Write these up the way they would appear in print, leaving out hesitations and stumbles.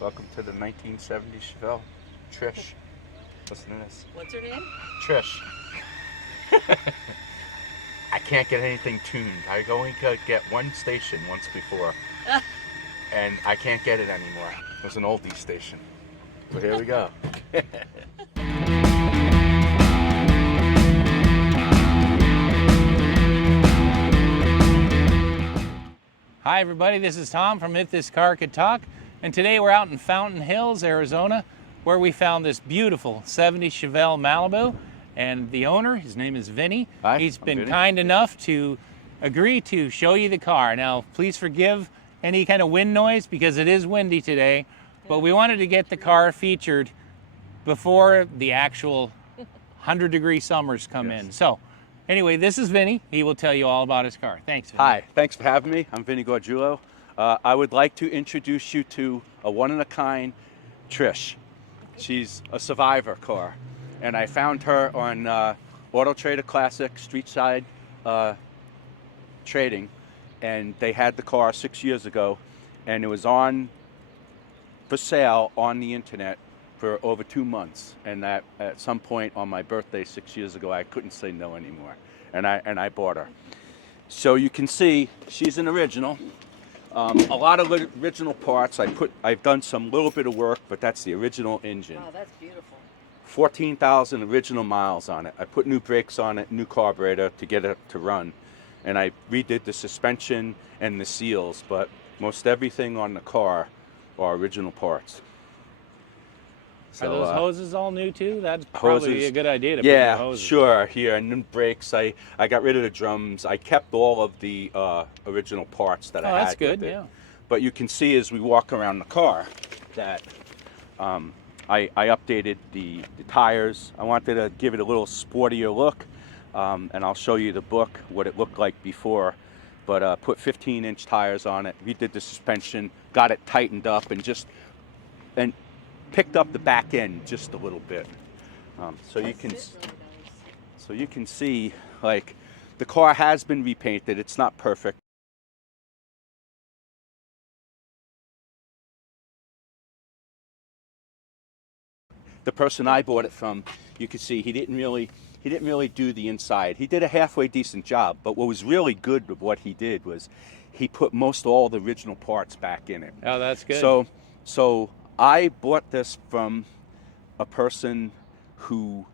Welcome to the 1970 Chevelle. Trish. Listen to this. What's her name? Trish. I can't get anything tuned. I only could get one station once before. And I can't get it anymore. It was an oldie station. But here we go. Hi everybody, this is Tom from If This Car Could Talk, and today we're out in Fountain Hills, Arizona, where we found this beautiful 70 Chevelle Malibu, and the owner, his name is Vinny. Hi, He's I'm been Vinny. kind enough to agree to show you the car. Now, please forgive any kind of wind noise because it is windy today, but we wanted to get the car featured before the actual 100-degree summers come in. So, anyway, this is Vinny. He will tell you all about his car. Thanks, Vinny. Hi, thanks for having me. I'm Vinny Gargiulo. I would like to introduce you to a one-of-a-kind Trish. She's a survivor car, and I found her on Auto Trader Classic Street Side Trading, and they had the car 6 years ago, and it was on for sale on the internet for over 2 months. And at some point on my birthday 6 years ago, I couldn't say no anymore, and I bought her. So you can see she's an original. A lot of original parts. I've done some little bit of work, but that's the original engine. Wow, that's beautiful. 14,000 original miles on it. I put new brakes on it, new carburetor to get it to run, and I redid the suspension and the seals, but most everything on the car are original parts. Are those hoses all new too? That's probably hoses, a good idea to put new yeah, hoses. sure. Here, and then brakes. I got rid of the drums. I kept all of the original parts that I had. That's good, with it. yeah. But you can see as we walk around the car that I updated the tires. I wanted to give it a little sportier look, and I'll show you the book, what it looked like before. But put 15-inch tires on it, redid the suspension, got it tightened up, and picked up the back end just a little bit. So you can see, like, the car has been repainted. It's not perfect. The person I bought it from, you can see he didn't really do the inside. He did a halfway decent job, but what was really good with what he did was he put most all the original parts back in it. Oh, that's good. So I bought this from a person who,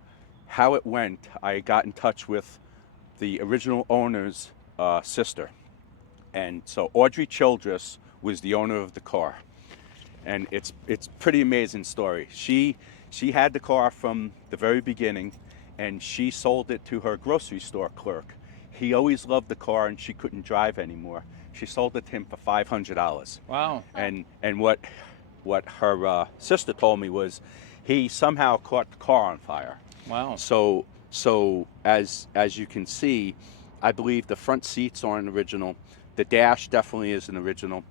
how it went, I got in touch with the original owner's sister. And so Audrey Childress was the owner of the car. And it's pretty amazing story. She had the car from the very beginning, and she sold it to her grocery store clerk. He always loved the car, and she couldn't drive anymore. She sold it to him for $500. Wow. And what her sister told me was he somehow caught the car on fire. Wow. So as you can see, I believe the front seats are an original. The dash definitely is an original.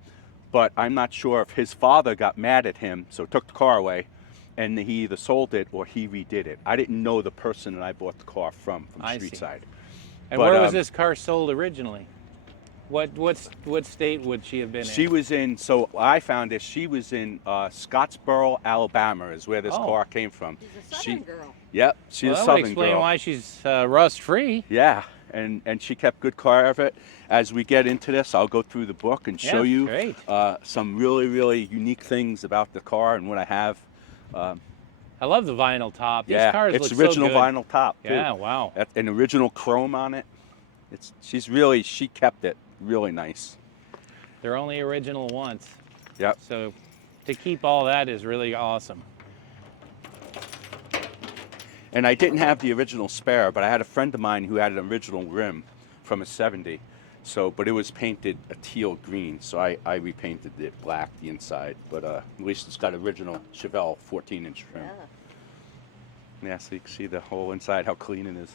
But I'm not sure if his father got mad at him, so took the car away, and he either sold it or he redid it. I didn't know the person that I bought the car from Street Side. And But, where was this car sold originally? What state would she have been in? She was in, so I found this, she was in Scottsboro, Alabama is where this car came from. She's a Southern girl. Yep, she's a That would Southern explain girl. why she's rust-free. Yeah, and she kept good care of it. As we get into this, I'll go through the book and show you great. some really, really unique things about the car and what I have. I love the vinyl top. These Yeah, cars it's look original so good. vinyl top too. Yeah, wow. An original chrome on it. She kept it really nice. They're only original once. Yep. So to keep all that is really awesome. And I didn't have the original spare, but I had a friend of mine who had an original rim from a 70. But it was painted a teal green, so I repainted it black, the inside. But at least it's got original Chevelle 14-inch trim. Yeah, so you can see the whole inside, how clean it is.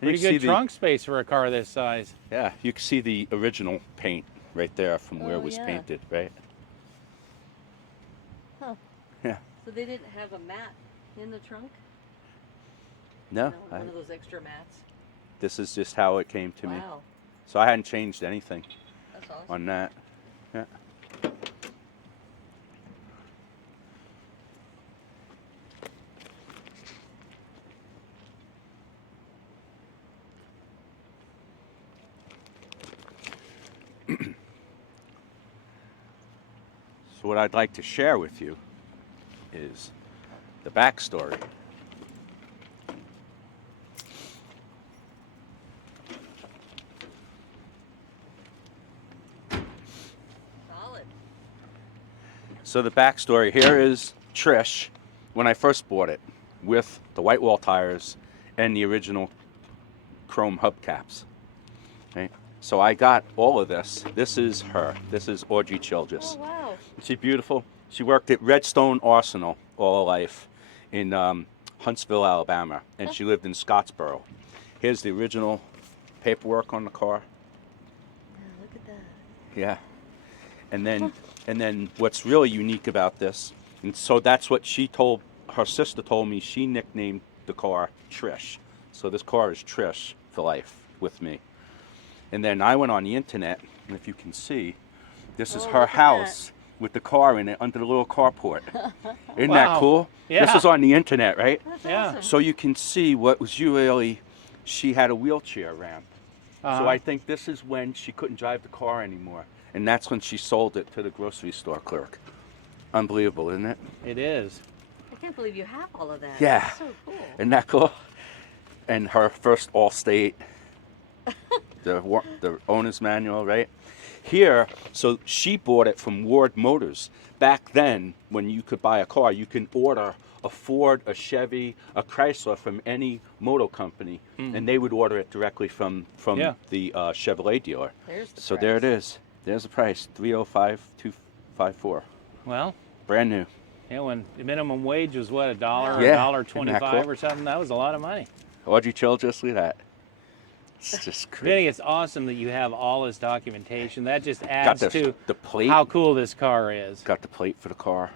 And Pretty good trunk space for a car this size. Yeah, you can see the original paint right there from where it was yeah. painted, right? Huh. Yeah. So they didn't have a mat in the trunk? No, No, one of those extra mats? this is just how it came to me. Wow. So I hadn't changed anything That's awesome. on that. Yeah. So what I'd like to share with you is the backstory. Solid. So the backstory here is Trish, when I first bought it, with the white wall tires and the original chrome hubcaps. Okay? So I got all of this. This is her. This is Audrey Childress. Oh, wow. Is she beautiful? She worked at Redstone Arsenal all her life in Huntsville, Alabama, and she lived in Scottsboro. Here's the original paperwork on the car. Oh, look at that. Yeah. And then what's really unique about this, and so that's what her sister told me, she nicknamed the car Trish. So this car is Trish for life with me. And then I went on the internet, and if you can see, this is Oh, her look at house with the car in it under the little carport. Isn't Wow. that cool? Yeah. This is on the internet, right? That's Yeah. awesome. So you can see what was really, she had a wheelchair ramp. Uh-huh. So I think this is when she couldn't drive the car anymore. And that's when she sold it to the grocery store clerk. Unbelievable, isn't it? It is. I can't believe you have all of that. Yeah. That's so cool. Isn't that cool? And her first Allstate, the owner's manual, right? Here, so she bought it from Ward Motors. Back then, when you could buy a car, you can order a Ford, a Chevy, a Chrysler from any motor company, and they would order it directly from Yeah. the Chevrolet dealer. There's the So price. there it is. There's the price, $305,254, Well, brand new. yeah, when the minimum wage was what, $1, Yeah. $1.25 Isn't that cool? or something, that was a lot of money. Audrey Childress, look at that. It's just crazy. Vinny, it's awesome that you have all this documentation. That just Got adds to the plate. how cool this car is. Got the plate for the car.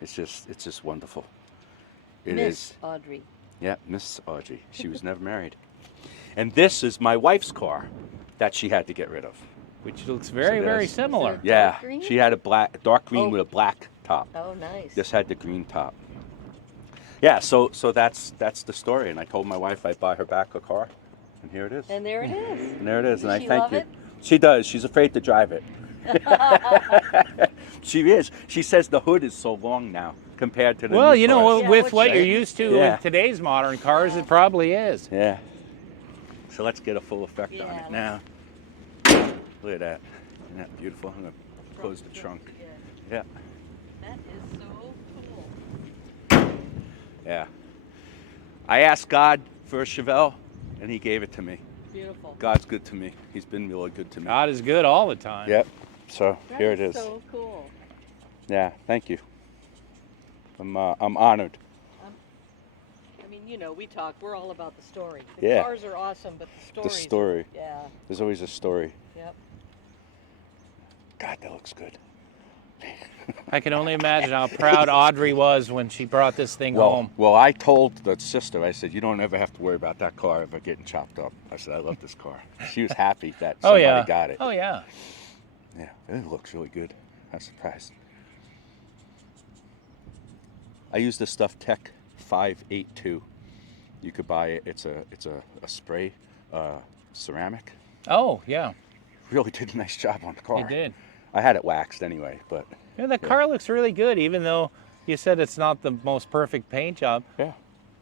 It's just wonderful. It Miss is. Audrey. Yeah, Miss Audrey. She was never married. And this is my wife's car that she had to get rid of. Which looks very, So very there's- similar. Yeah, Dark green? she had a dark green Oh. with a black top. Oh, nice. This had the green top. Yeah, so that's the story. And I told my wife I'd buy her back a car, and here it is. And there it is. And there it is, Does and I she thank love you. it? She does. She's afraid to drive it. She is. She says the hood is so long now compared to the Well, new you know, cars. Yeah, with what's what that? you're used to Yeah. with today's modern cars, it probably is. Yeah. So let's get a full effect on Yeah, it now. Look at that. Isn't that beautiful? I'm going to close the trunk. Yeah. Yeah. That is so cool. Yeah. I asked God for a Chevelle, and He gave it to me. Beautiful. God's good to me. He's been really good to me. God is good all the time. Yep. So That here it is. So cool. Yeah. Thank you. I'm honored. I mean, you know, we talk. We're all about the story. The Yeah. cars are awesome, but the story. The story. Yeah. There's always a story. Yep. God, that looks good. I can only imagine how proud Audrey was when she brought this thing home. Well, I told the sister, I said, you don't ever have to worry about that car ever getting chopped up. I said, I love this car. She was happy that Oh, somebody yeah. got it. Oh, yeah. Yeah, it looks really good. I'm surprised. I use this stuff Tech 582. You could buy it. It's a spray ceramic. Oh, yeah. Really did a nice job on the car. You did. I had it waxed anyway, but Yeah, the car looks really good, even though you said it's not the most perfect paint job. yeah.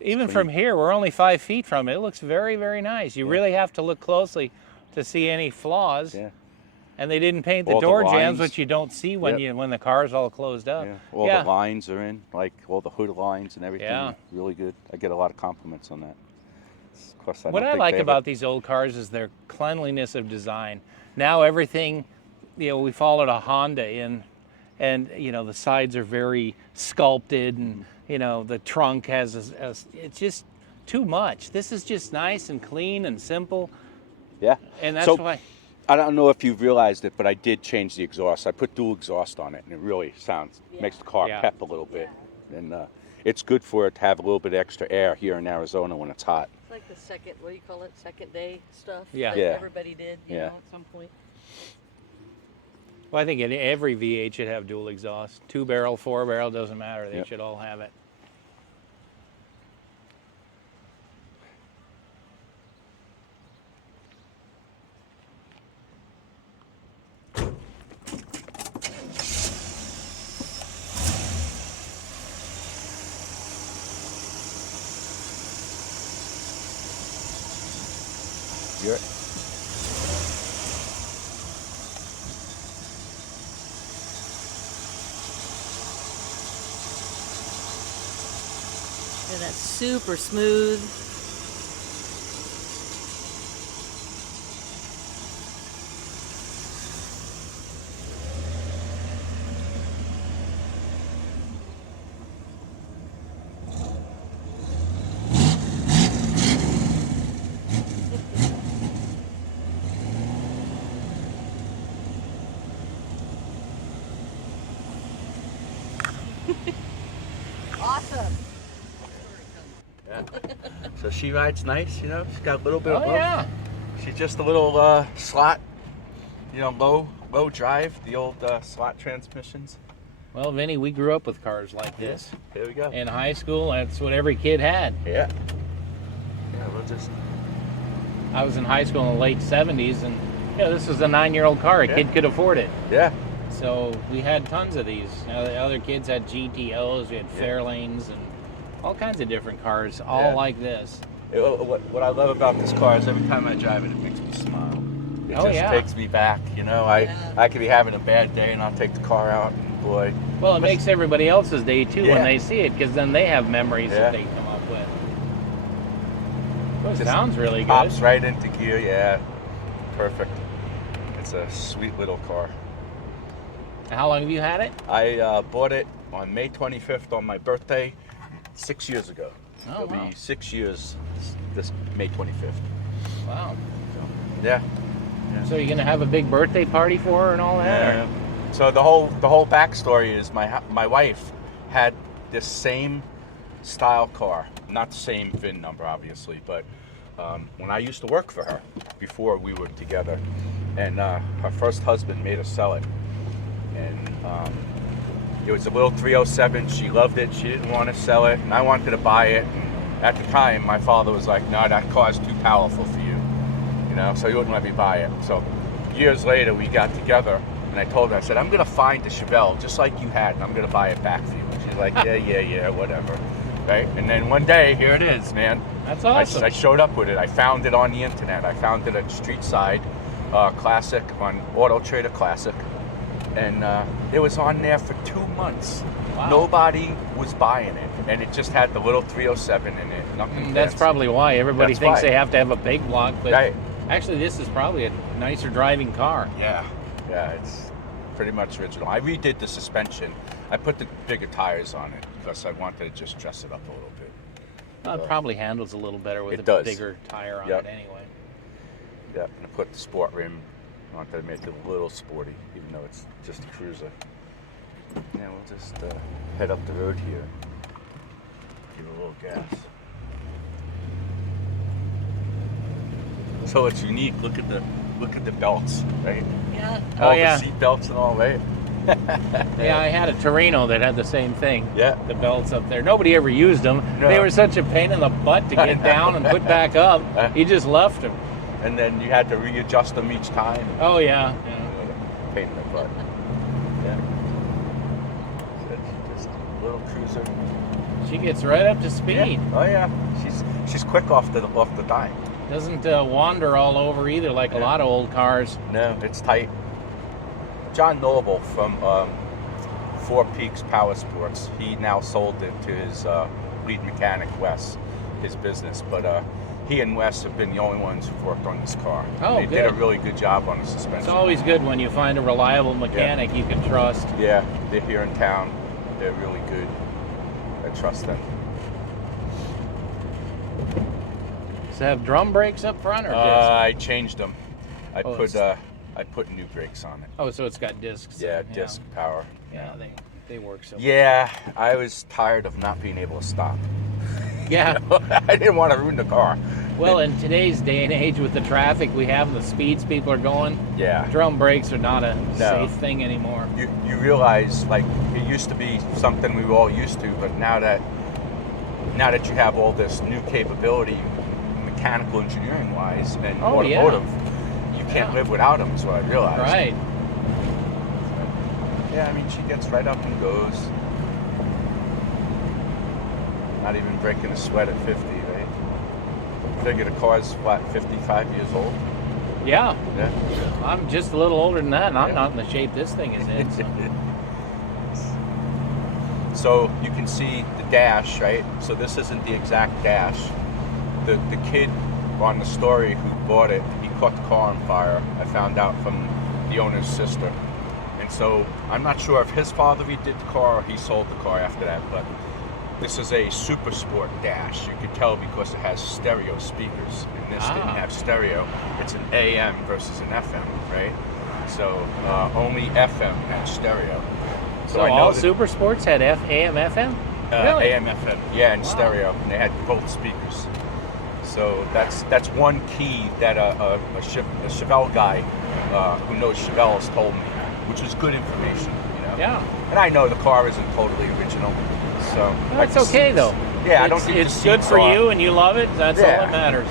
Even clean. from here, we're only 5 feet from it. It looks very, very nice. You really have to look closely to see any flaws. Yeah. And they didn't paint the All the door jambs, lines. which you don't see when Yep. when the car's all closed up. Yeah, all the lines are in, like all the hood lines and everything. Yeah. Really good. I get a lot of compliments on that. Of course, What don't I think like they about these old cars is their cleanliness of design. Now everything, you know, we followed a Honda and you know the sides are very sculpted, and you know the trunk has it's just too much. This is just nice and clean and simple, Yeah. and that's So, why. I don't know if you've realized it, but I did change the exhaust. I put dual exhaust on it, and it really makes the car Yeah. pep a little bit. And it's good for it to have a little bit of extra air here in Arizona when it's hot. It's like the second, what do you call it? Second day stuff. Yeah. That Yeah. everybody did, you Yeah. know, at some point. Well, I think every V8 should have dual exhaust. 2-barrel, 4-barrel, doesn't matter. They Yep. should all have it. You're Yeah, that's super smooth. Awesome. Yeah. So she rides nice, you know. She's got a little bit of Oh both. yeah. She's just a little slot, you know, low drive, the old slot transmissions. Well, Vinny, we grew up with cars like this. Here we go. In high school, that's what every kid had. Yeah. Yeah, we'll just. I was in high school in the late 70s, and this was a 9-year-old car. A Yeah. kid could afford it. Yeah. So we had tons of these. The other kids had GTOs, we had Yeah. Fairlanes, and all kinds of different cars, all like this. What I love about this car is every time I drive it, it makes me smile. It Oh, just yeah. takes me back, you know. I could be having a bad day and I'll take the car out and boy. Well, it makes everybody else's day too Yeah. when they see it, because then they have memories Yeah. that they come up with. Well, it Just sounds really good. Pops right into gear, yeah. Perfect. It's a sweet little car. How long have you had it? I bought it on May 25th on my birthday 6 years ago. Oh, It'll wow. be 6 years this May 25th. Wow. Yeah. So you're gonna have a big birthday party for her and all that? Yeah. or- So the whole backstory is my wife had this same style car, not the same VIN number obviously, but when I used to work for her before we were together, and her first husband made her sell it, and it was a little 307. She loved it. She didn't want to sell it, and I wanted to buy it. And at the time, my father was like, "No, that car's too powerful for you," you know. So he wouldn't let me buy it. So years later, we got together, and I told her, I said, "I'm gonna find the Chevelle just like you had, and I'm gonna buy it back for you." And she's like, "Yeah, whatever." Right? And then one day, here it is, man. That's awesome. I showed up with it. I found it on the internet. I found it at Street Side Classic on Auto Trader Classic. And it was on there for 2 months. Wow. Nobody was buying it. And it just had the little 307 in it. Nothing That's fancy. probably why everybody That's thinks why. they have to have a big block, but Right. actually this is probably a nicer driving car. Yeah. Yeah, it's pretty much original. I redid the suspension. I put the bigger tires on it because I wanted to just dress it up a little bit. Well, it probably handles a little better with It a does. bigger tire on Yep. it anyway. Yeah, and I put the sport rim. I wanted to make it a little sporty, even though it's just a cruiser. Yeah, we'll just head up the road here. Give it a little gas. So it's unique. Look at the belts, right? Yeah. Oh, All yeah. the seat belts and all, right? Yeah, I had a Torino that had the same thing. Yeah. The belts up there. Nobody ever used them. No. They were such a pain in the butt to I get know. down and put back up. You just left them. And then you had to readjust them each time. Oh, yeah. Pain in the butt. Yeah. So it's just a little cruiser. She gets right up to speed. Yeah. Oh yeah. She's quick off the dime. Doesn't wander all over either like a lot of old cars. No, it's tight. John Noble from Four Peaks Power Sports. He now sold it to his lead mechanic Wes, his business. But he and Wes have been the only ones who've worked on this car. Oh, they did a good. really good job on the suspension. It's always good when you find a reliable mechanic you can trust. Yeah, they're here in town. They're really good. I trust them. Does it have drum brakes up front or disc? I changed them. I Oh, put new brakes on it. Oh, so it's got discs. Yeah, disc power. Yeah, they work so. Yeah, I was tired of not being able to stop. Yeah. I didn't want to ruin the car. Well, in today's day and age with the traffic we have and the speeds people are going, Yeah. drum brakes are not a No. safe thing anymore. You realize, like, it used to be something we were all used to, but now that you have all this new capability, mechanical engineering wise and Oh, yeah. automotive, you can't live without them. Is what I realized. Right. Yeah, I mean, she gets right up and goes. Not even breaking a sweat at 50, right? figure the car's, what, 55 years old? Yeah. Yeah. I'm just a little older than that, and I'm Yeah. not in the shape this thing is in. So. So you can see the dash, right? So this isn't the exact dash. The kid on the story who bought it, he caught the car on fire. I found out from the owner's sister. And so I'm not sure if his father redid the car or he sold the car after that, but this is a super sport dash. You could tell because it has stereo speakers, and this didn't have stereo. It's an AM versus an FM, right? So only FM had stereo. So I know all that, super sports had AM, FM? Really? AM, FM, yeah, and stereo, and they had both speakers. So that's one key that a Chevelle guy who knows Chevelles told me, which was good information, you know. Yeah. And I know the car isn't totally original, so That's okay though. Yeah, I don't think it's the good seats for are. you, and you love it. That's all Yeah. that matters.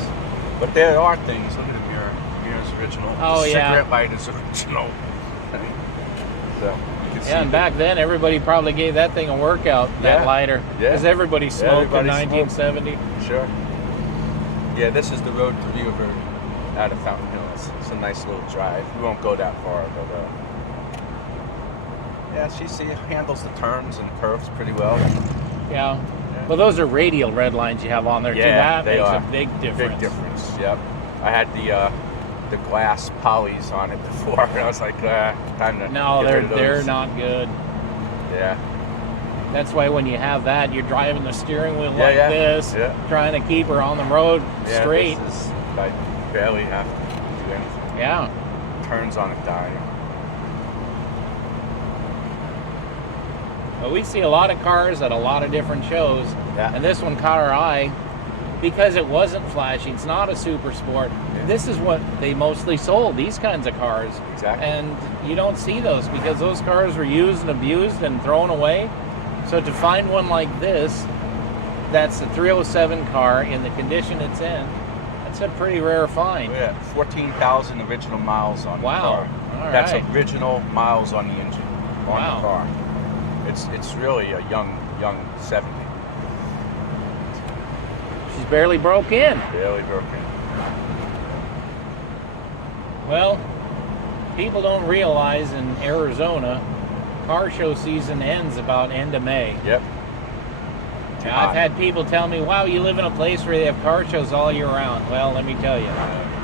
But there are things. Look at the mirror. The mirror's original. Oh, the yeah. cigarette light is original. So you can see. Yeah, and back then everybody probably gave that thing a workout. That Yeah. lighter, Yeah. because everybody smoked everybody in 1970. Sure. Yeah, this is the road to Rio Verde out of Fountain Hills. It's a nice little drive. We won't go that far, but yeah, she handles the turns and curves pretty well. Yeah. Well, those are radial red lines you have on there too. Yeah, That they makes are. a big difference. Big difference. Yep. I had the glass polys on it before, and I was like, time to No, get rid of they're those. not good. Yeah. That's why when you have that, you're driving the steering wheel Yeah, like yeah, this, yeah. trying to keep her on the road Yeah, straight. This is, I barely have to do anything. Yeah. Turns on a dime. But we see a lot of cars at a lot of different shows, Yeah. and this one caught our eye because it wasn't flashy. It's not a super sport. Yeah. This is what they mostly sold, these kinds of cars. Exactly. And you don't see those because those cars were used and abused and thrown away. So to find one like this, that's a 307 car in the condition it's in, that's a pretty rare find. Yeah, 14,000 original miles on Wow. the car. All That's right. original miles on the engine, on Wow. the car. It's really a young 70. She's barely broke in. Barely broken. Well, people don't realize in Arizona, car show season ends about end of May. Yep. Now, I've had people tell me, wow, you live in a place where they have car shows all year round. Well, let me tell you,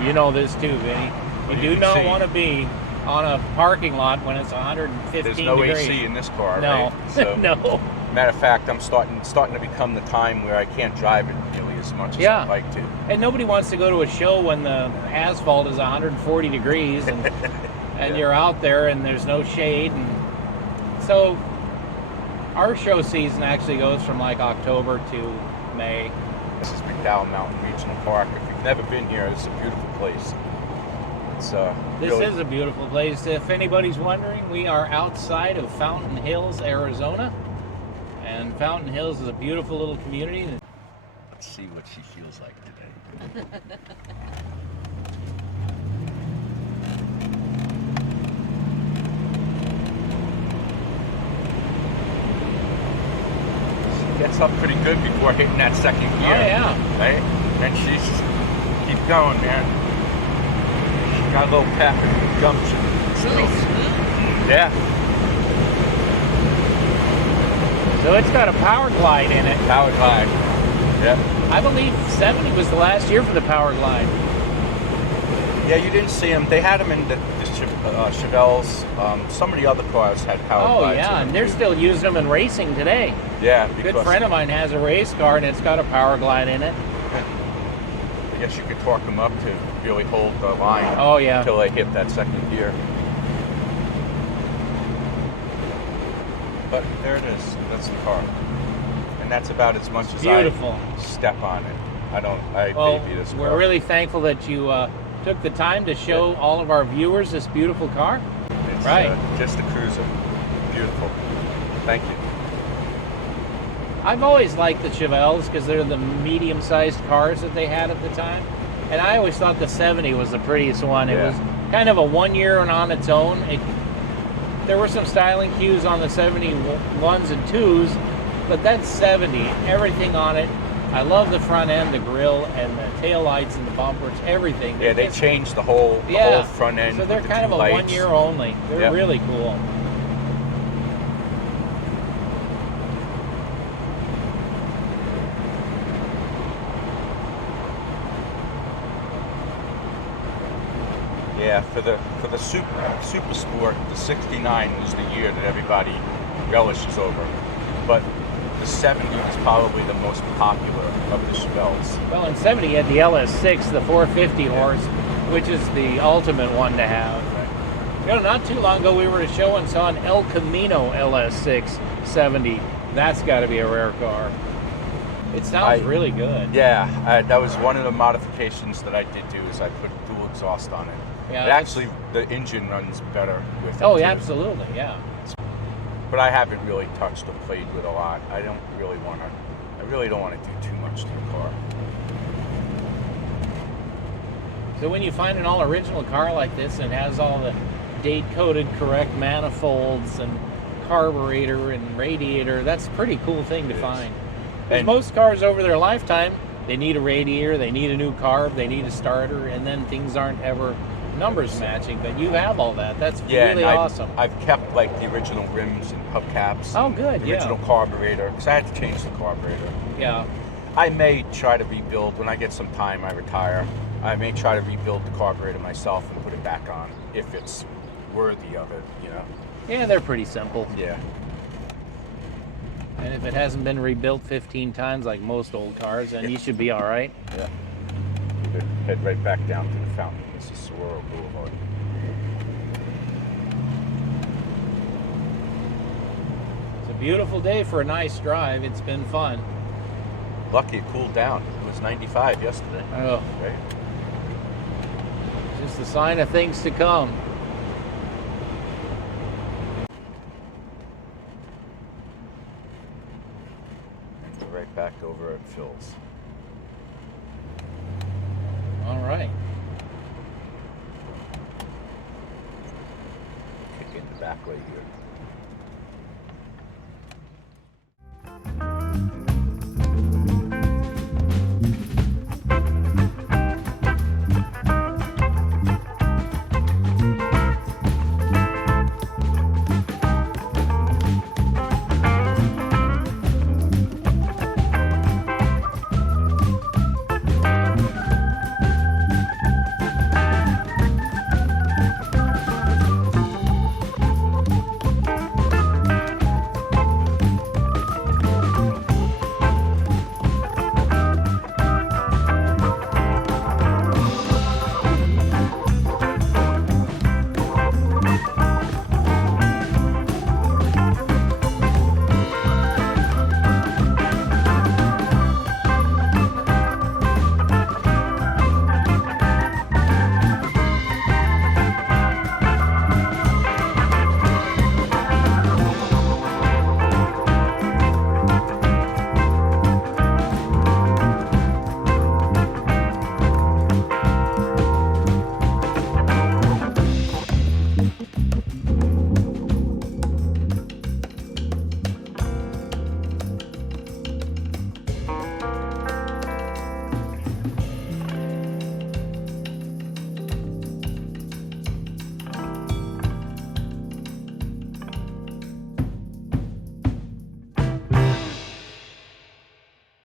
you know this too, Vinny. You You do can not see. want to be on a parking lot when it's 115 There's no degrees. AC in this car, No, right? So, no. matter of fact, I'm starting to become the time where I can't drive it nearly as much as Yeah. I'd like to. And nobody wants to go to a show when the asphalt is 140 degrees and Yeah. you're out there and there's no shade. And so our show season actually goes from like October to May. This is McDowell Mountain Regional Park. If you've never been here, it's a beautiful place. It's This really, is a beautiful place. If anybody's wondering, we are outside of Fountain Hills, Arizona. And Fountain Hills is a beautiful little community. Let's see what she feels like today. She gets up pretty good before hitting that second gear. Oh, yeah. Right? And she's keep going, man. She got a little pep and gumption. Yeah. So it's got a power glide in it. Power glide. Yep. I believe 70 was the last year for the power glide. Yeah, you didn't see them. They had them in the Chevelles. Some of the other cars had power Oh, glides yeah, in and them. they're still using them in racing today. Yeah, A because good friend of mine has a race car and it's got a power glide in it. I guess you could torque them up to really hold the line. Oh, yeah. Until they hit that second gear. But there it is. That's the car. And that's about as much as Beautiful. I step on it. I Well, baby this car. we're really thankful that you took the time to show all of our viewers this beautiful car. It's, right. Just a cruiser. Beautiful. Thank you. I've always liked the Chevelles because they're the medium-sized cars that they had at the time. And I always thought the 70 was the prettiest one. It Yeah. was kind of a one-year and on its own. There were some styling cues on the 71s and 2s, but that 70, everything on it I love the front end, the grille, and the tail lights and the bumpers, everything. Yeah, they just- changed the whole front end. So they're with the kind of two a lights. 1 year only. They're Yep. really cool. Yeah, for the super sport, the '69 is the year that everybody relishes over. But the '70 is probably the most popular of the Chevelles. Well, in '70 you had the LS6, the 450 horse, which is the ultimate one to have. You know, not too long ago we were at a show and saw an El Camino LS6 70. That's got to be a rare car. It sounds really good. Yeah, that was one of the modifications that I did do. Is I put dual exhaust on it. Yeah, It actually, the engine runs better with it. Oh, too. yeah, absolutely, yeah. But I haven't really touched or played with a lot. I really don't want to do too much to the car. So when you find an all original car like this and it has all the date coded correct manifolds and carburetor and radiator, that's a pretty cool thing to find. Because And most cars over their lifetime, they need a radiator, they need a new carb, they need a starter, and then things aren't ever numbers matching. But you have all that. That's really awesome. I've kept like the original rims and hubcaps. Oh, good, The original carburetor, because I had to change the carburetor. Yeah. I may try to rebuild, when I get some time, I retire. I may try to rebuild the carburetor myself and put it back on if it's worthy of it, you know. Yeah, they're pretty simple. Yeah. And if it hasn't been rebuilt 15 times like most old cars, then you should be all right. Yeah. We could head right back down to the fountain. This is Saguaro Boulevard. It's a beautiful day for a nice drive. It's been fun. Lucky it cooled down. It was 95 yesterday. Oh, Right? just a sign of things to come. And we're right back over at Phil's. All right. Kick in the back way here.